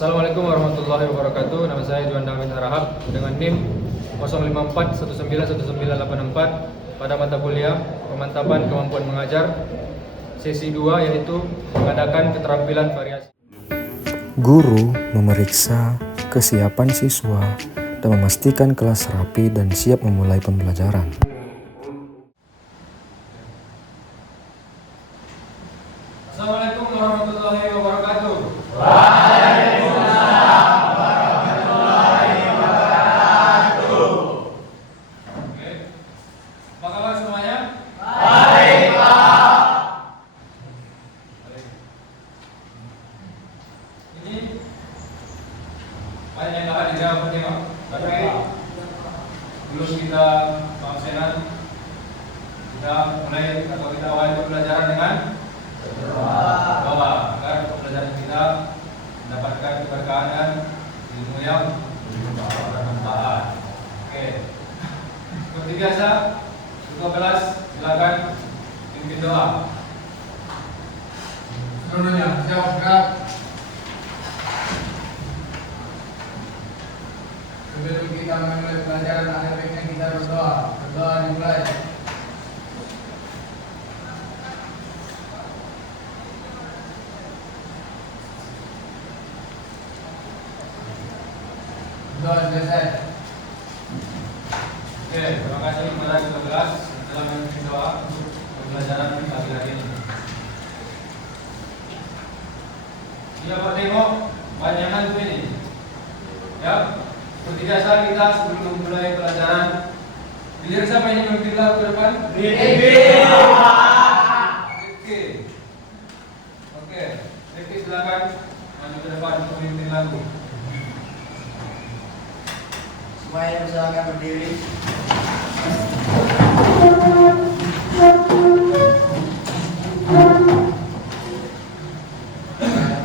Assalamualaikum warahmatullahi wabarakatuh. Nama saya Juanda Amin Harahap dengan NIM 054191984 pada mata kuliah pemantapan kemampuan mengajar sesi 2, yaitu mengadakan keterampilan variasi. Guru memeriksa kesiapan siswa dan memastikan kelas rapi dan siap memulai pembelajaran. Assalamualaikum warahmatullahi wabarakatuh. Apa kabar semuanya? Baik, Pak. Ini banyak yang dapat dijawab tengok. Tapi lulus kita pengabsenan, kita mulai atau kita awali pembelajaran dengan doa agar pembelajaran kita mendapatkan keberkahan dan ilmu yang bermanfaat. Oke. Seperti biasa, ketua kelas silakan pimpin doa. Seluruhnya siap gerak. Sebelum kita memulai pelajaran, ada baiknya kita berdoa. Berdoa dimulai. Berdoa selesai. Oke, terima kasih kepada ketua kelas telah memimpin doa untuk pembelajaran pagi hari ini. Dia bertengok banyakan tuh ini. Ya, seperti biasa kita sebelum memulai pelajaran, biar siapa ini memimpin lagu ke depan? Rifki. Oke, Rifki silakan maju ke depan untuk memimpin lagu. Semuanya silakan berdiri.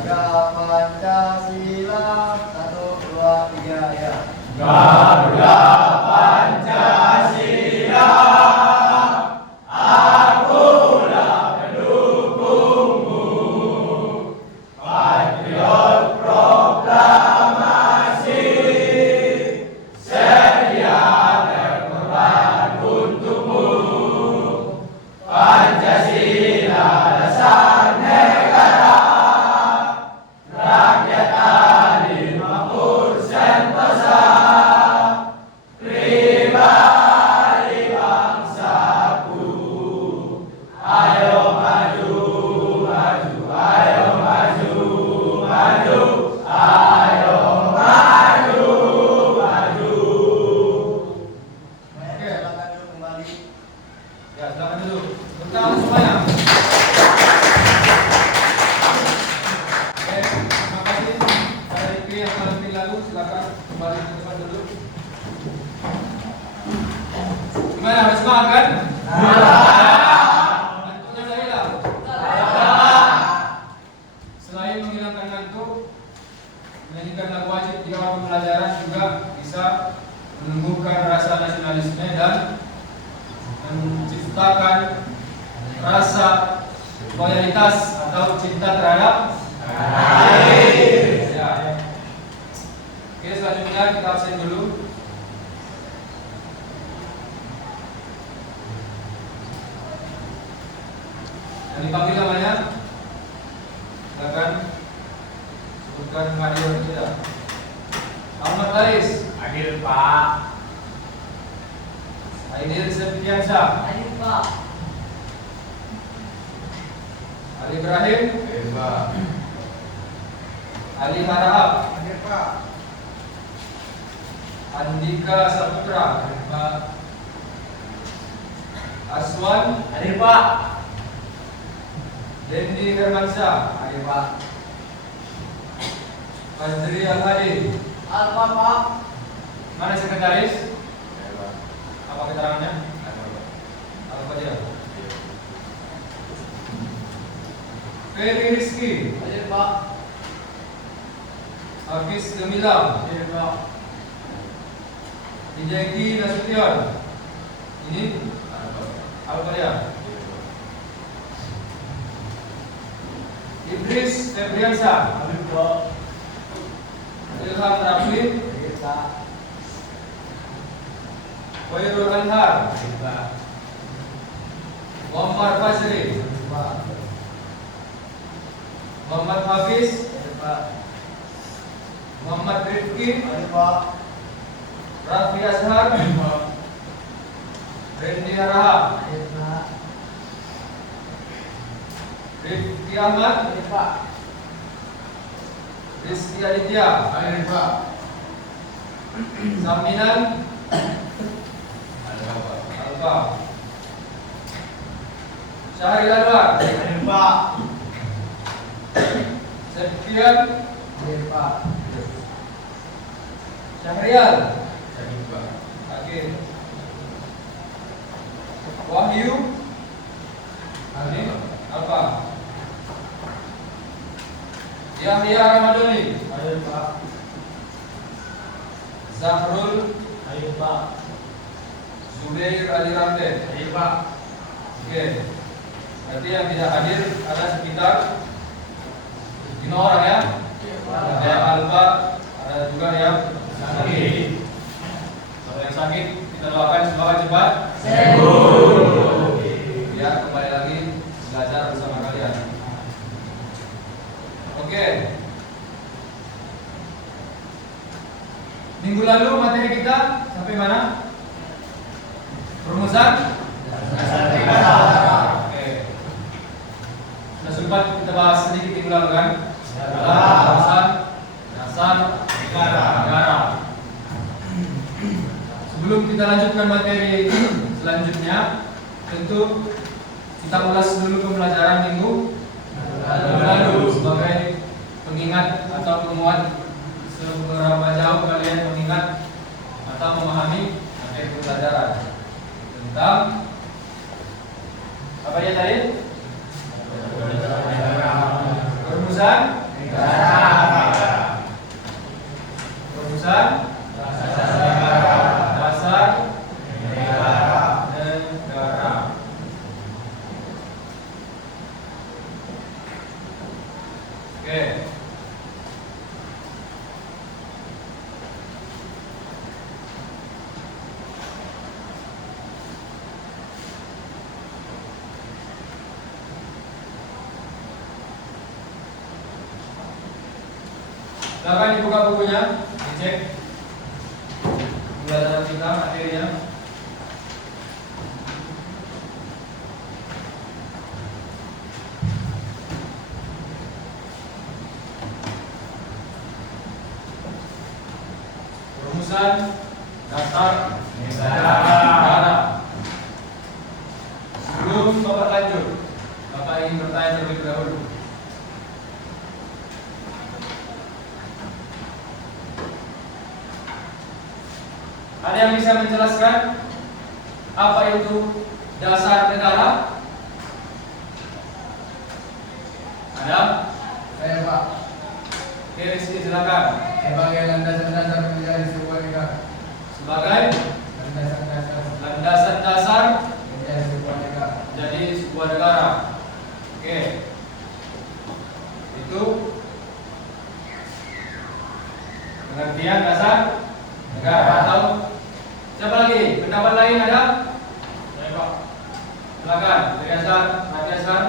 Garuda Pancasila, 1, 2, 3 ya. Garuda Pancasila, akulah pendukungmu. Patriot proklamasi, sedia berkorban untukmu. Pancasila dasar negara, rakyat adil makmur sentosa, pribadi bangsaku. Ayo maju, maju, ayo maju, maju, ayo maju, maju. Semuanya silakan duduk kembali. Ya, silakan dulu. Tepuk tangan semuanya. Oke, terima kasih pada Rifki yang telah memimpin lagu. Silakan kembali ke depan dulu. Gimana, harus semangat kan? Ngantuknya udah hilang? Selain menghilangkan ngantuk, menyanyikan lagu wajib di awal pembelajaran juga bisa menumbuhkan rasa nasionalisme dan menciptakan rasa loyalitas atau cinta terhadap ya. Oke, selanjutnya kita absen dulu. Yang dipanggil namanya, silakan sebutkan hadir atau tidak. Ahmad Laris, Hadir, Pak. Aidir Septiansyah, Ayo Pak. Ali Ibrahim, Hadir, Pak. Ali Harahap, Hadir Pak. Andika Saputra, Pak. Aswan, Hadir, Pak. Dendi Hermansyah, Hadir, Pak. Fazri Al-Hadi. Alfa Pak. Mana sekretaris? Hadir, Pak. Apa keterangannya? Hadir, Pak. Apa dia? Ferry Rizky, Hadir Pak. Hafiz Gemilang, Hadir Pak. Dijeki Nasution. Ini apa dia? Idris Febriansyah, Khairul Anhar, Hadir, Pak. Muhammad Fazri, Muhammad Hafiz, Muhammad Rifki, Hadir, Pak. Raffi Azhar, Randy Harahap, Hadir, Pak. Rifki Ahmad, Hadir, Pak. Rizky Aditya, Hadir, Pak. Saminan, Hadir, Pak. Alfa, Syahril Anwar, Hadir, Pak. Septian, Hadir, Pak. Syahrial, Hadir, Pak. Akhir, Wahyu, Hadir. Alfa, Yahya Ramadhani, Hadir, Pak. Zahrul, Hadir, Pak. Zubair Ali Ramden. Hadir, Pak. Oke. Berarti yang tidak hadir ada sekitar 5 orang ya. Ada yang alfa, ada juga yang sakit. Kalau yang sakit kita doakan semoga cepat sembuh. Biar kembali lagi belajar bersama kalian. Oke. Minggu lalu materi kita sampai mana? Perumusan? Oke. Sudah sempat kita bahas sedikit minggu lalu kan? Perumusan, dasar, negara. Sebelum kita lanjutkan materi selanjutnya, tentu kita ulas dulu pembelajaran minggu lalu sebagai pengingat atau penguat seberapa jauh kalian mengingat atau memahami materi pembelajaran tentang apa ya tadi? Perumusan perumusan dasar negara. Oke. Silakan dibuka bukunya, dicek pembelajaran kita materinya. Perumusan dasar negara. Sebelum Bapak lanjut, Bapak ingin bertanya terlebih dahulu. Ada yang bisa menjelaskan apa itu dasar negara? Ada? Saya, Pak. Oke, Rizky silakan. Sebagai landasan-dasar menjadi sebuah negara. Sebagai Landasan-dasar landasan dasar menjadi sebuah negara. jadi sebuah negara. Oke. Itu pengertian dasar negara atau siapa lagi? Pendapat lain ada? Saya, Pak. Silakan. Dari Azhar, Raja Azhar.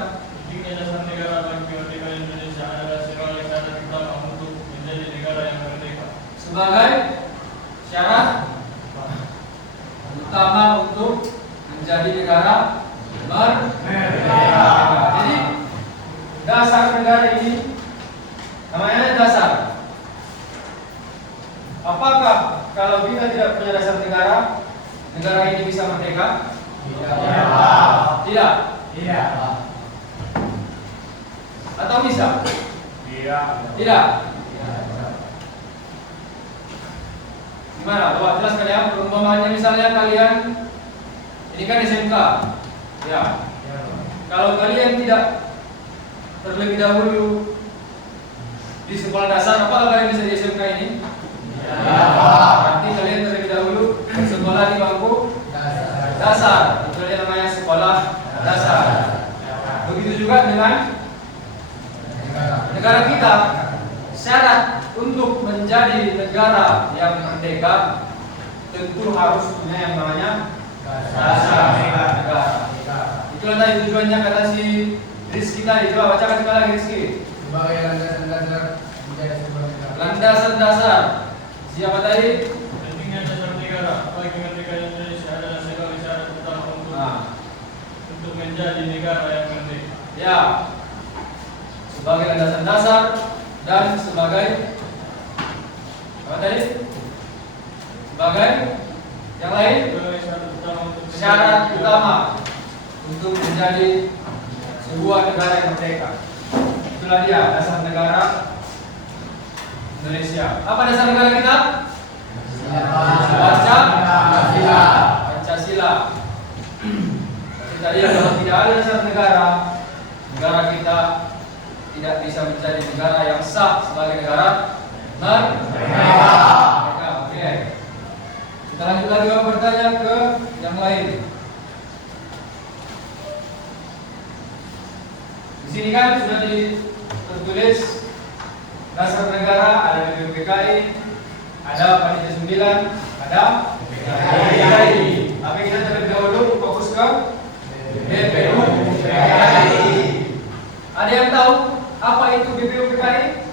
Pentingnya dasar negara bagi kemerdekaan Indonesia adalah sebagai syarat utama untuk menjadi negara yang merdeka. Sebagai syarat utama untuk menjadi negara merdeka. Jadi dasar negara ini namanya dasar. Apakah kalau kita tidak punya dasar negara, negara ini bisa merdeka? Tidak. Tidak. Atau bisa? Iya. Tidak. Gimana? Coba jelaskan ya. Perumpamannya misalnya kalian ini kan SMK. Ya. Kalau kalian tidak terlebih dahulu di sekolah dasar, apa kalian bisa di SMK ini? Berarti kalian terlebih dahulu bersekolah di bangku dasar. Itu yang namanya sekolah dasar. Begitu juga dengan negara kita. Syarat untuk menjadi negara yang merdeka, tentu harus punya yang namanya dasar negara. Itulah tadi tujuannya kata si Rizky tadi. Coba bacakan sekali lagi Rizky. sebagai landasan dasar menjadi sebuah negara. Landasan dasar. Siapa tadi? Pentingnya dasar negara bagi kemerdekaan Indonesia adalah sebagai syarat utama untuk menjadi negara yang merdeka. Ya. Sebagai landasan dasar dan sebagai apa tadi? Sebagai yang lain? Sebagai syarat utama Syarat utama untuk menjadi sebuah negara yang merdeka. Itulah dia dasar negara Indonesia. Apa dasar negara kita? Pancasila. Tapi tadi kalau tidak ada dasar negara, negara kita tidak bisa menjadi negara yang sah sebagai negara merdeka. Oke. Kita lanjut lagi bertanya ke yang lain. Di sini kan sudah tertulis dasar negara, ada BPKI, ada Panitia 9, ada BPKI. Tapi kita terlebih dahulu fokus ke BPUPKI. Ada yang tahu apa itu BPUPKI?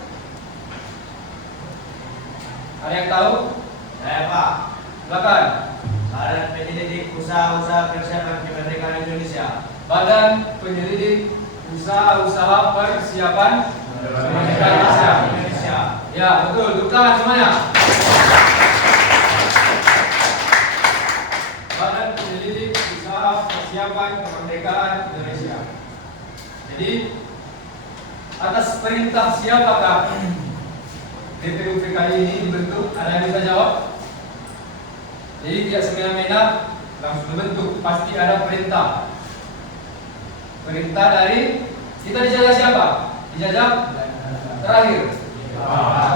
Ada yang tahu? Saya Pak. Silakan. Badan Penyelidik Usaha-usaha Persiapan Kemerdekaan Indonesia. Badan Penyelidik Usaha-usaha Persiapan Kemerdekaan Indonesia. Ya, betul. Tepuk tangan semuanya. Badan Penyelidik Usaha Persiapan Kemerdekaan Indonesia. Jadi, atas perintah siapakah BPUPKI ini dibentuk? Ada yang bisa jawab? Jadi tidak semena-mena langsung dibentuk, pasti ada perintah. Perintah dari kita dijajah siapa? Dijajah terakhir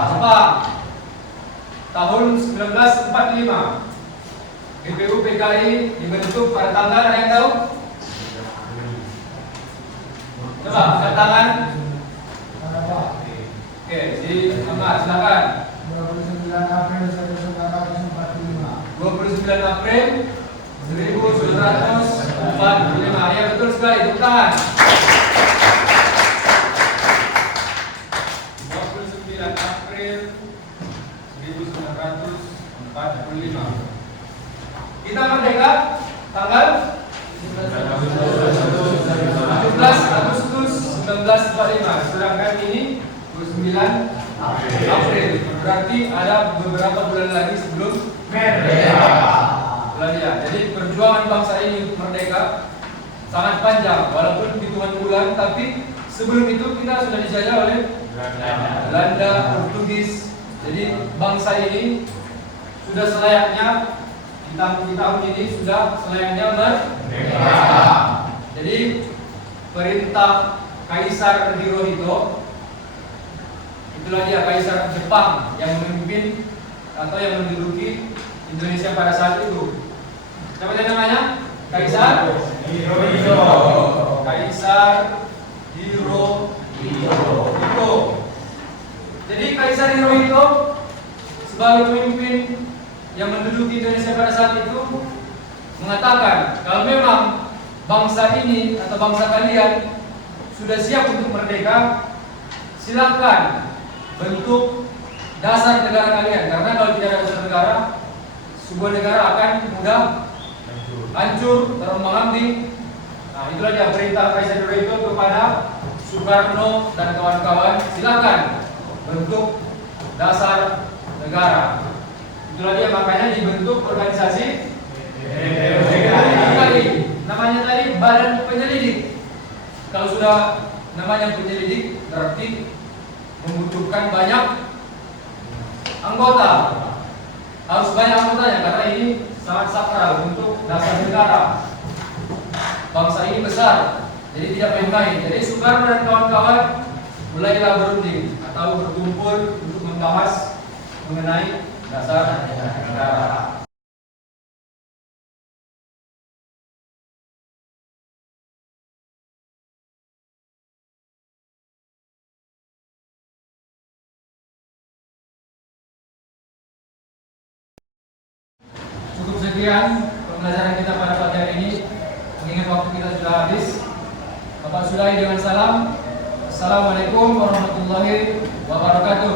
Jepang tahun 1945. BPUPKI dibentuk pada tanggal, ada yang tahu? Coba angkat tangan. Oke, si Ahmad silakan. 29 April 1945. 29 April 1945. Ya betul sekali, tepuk tangan. 29 April 1945. Kita merdeka tanggal 17 Agustus 1945. Sedangkan ini 29 April. Berarti ada beberapa bulan lagi sebelum merdeka. Itulah dia. Jadi perjuangan bangsa ini untuk merdeka sangat panjang, walaupun hitungan bulan, tapi sebelum itu kita sudah dijajah oleh Belanda, Portugis. Jadi bangsa ini sudah selayaknya di tahun ini sudah selayaknya merdeka. Jadi perintah Kaisar Hirohito, itulah dia Kaisar Jepang yang memimpin atau yang menduduki Indonesia pada saat itu. Siapa yang namanya? Kaisar Hirohito. Kaisar Hirohito. Jadi Kaisar Hirohito sebagai pemimpin yang menduduki Indonesia pada saat itu mengatakan kalau memang bangsa ini atau bangsa kalian sudah siap untuk merdeka, silakan bentuk dasar negara kalian. Karena kalau tidak ada dasar negara, sebuah negara akan mudah hancur, terombang-ambing. Nah, itulah dia perintah Kaisar Hirohito kepada Soekarno dan kawan-kawan, silakan bentuk dasar negara. Itulah dia makanya dibentuk organisasi BPUPKI. Namanya tadi Badan Penyelidik. Kalau sudah namanya penyelidik, berarti membutuhkan banyak anggota. Harus banyak anggotanya karena ini sangat sakral untuk dasar negara. Bangsa ini besar, jadi tidak main-main. Jadi Soekarno dan kawan-kawan mulailah berunding atau berkumpul untuk membahas mengenai dasar negara. sekian pembelajaran kita pada pagi hari ini. Mengingat waktu kita sudah habis, Bapak sudahi dengan salam. Assalamualaikum warahmatullahi wabarakatuh.